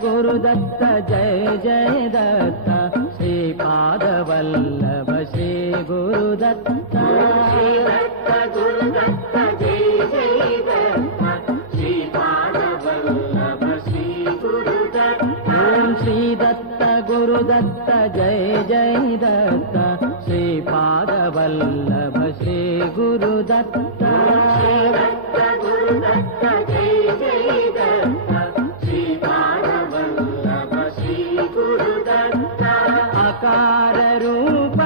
गुरुदत्त जय जय दत्त श्रीपाद वल्लभ श्री गुरुदत्त गुरुदत्त जय जय दत्त श्रीपाद वल्लभ श्री गुरुदत्त ओम श्री दत्त गुरुदत्त जय जय दत्त श्रीपाद वल्लभ श्री गुरुदत्त गुरुदत्त जय जय दत्त श्रीपाद वल्लभ श्री गुरुदत्त अकार रूप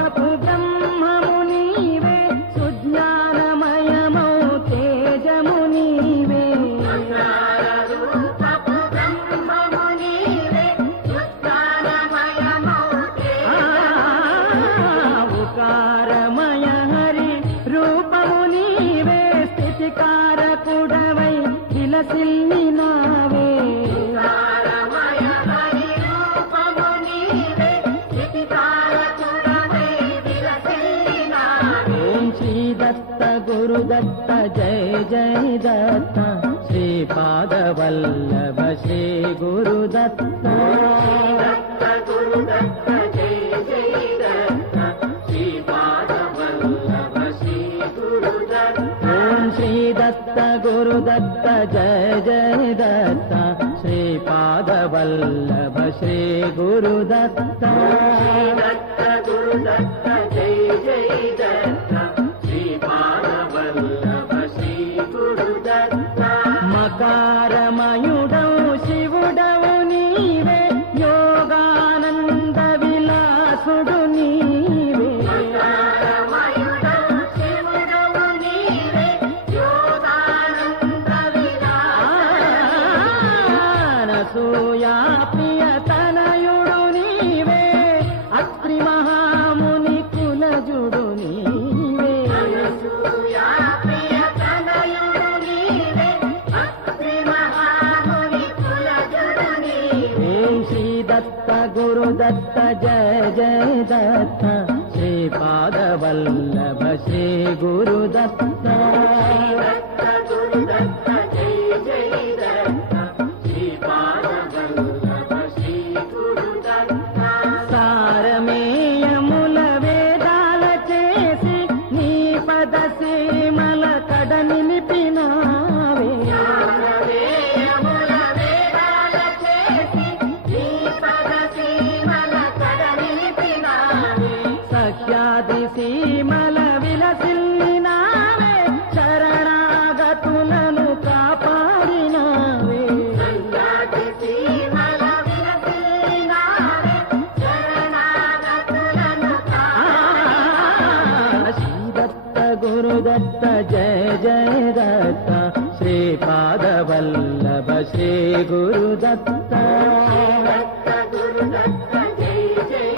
ब्रह्म मुनीवे सुज्ञानमयमौ तेज मुनीवे उकारमय हरि रूप मुनीवे स्थितिकारकुडवै विलसिल्लिनावे गुरुदत्त जय जय दत्त श्रीपाद वल्लभ श्री गुरुदत्त गुरुदत्त जय जय दत्त श्रीपाद वल्लभ श्री गुरुदत्त ओम श्री दत्त गुरुदत्त जय जय दत्त श्रीपाद वल्लभ श्री गुरुदत्त गुरुदत्त जय जय दत्त मकारमयुडौ शिवुडौ नीवे योगानंद विलासुडु नीवे అనసూయా ప్రియతనయుడు నీవే అత్రి మహాముని కులజుడు నీవే दत्त गुरुदत्त जय जय दत्त श्रीपाद वल्लभ श्री गुरुदत्त गुरुदत्त जय जय दत्त श्रीपाद वल्लभ श्री गुरुदत्त सारमेयमुल वेदाल చేసి నీ పద సీమల కడ నిలిపినావే సీమల విలసిల్లినావే శరణాగతులను కాపాడినావే శ్రీదత్త గురుదత్త జయ జయ దత్త శ్రీపాద వల్లభ శ్రీ గురుదత్త గురుదత్త జయ జయ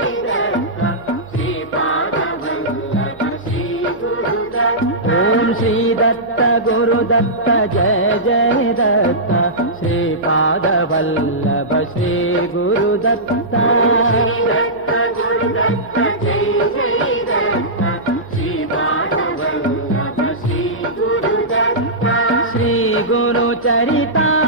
ओम श्री दत्त गुरुदत्त जय जय दत्त श्रीपाद वल्लभ श्री गुरुदत्त गुरुदत्त जय जय दत्त श्रीपाद वल्लभ श्री गुरुदत्त श्री गुरु चरिता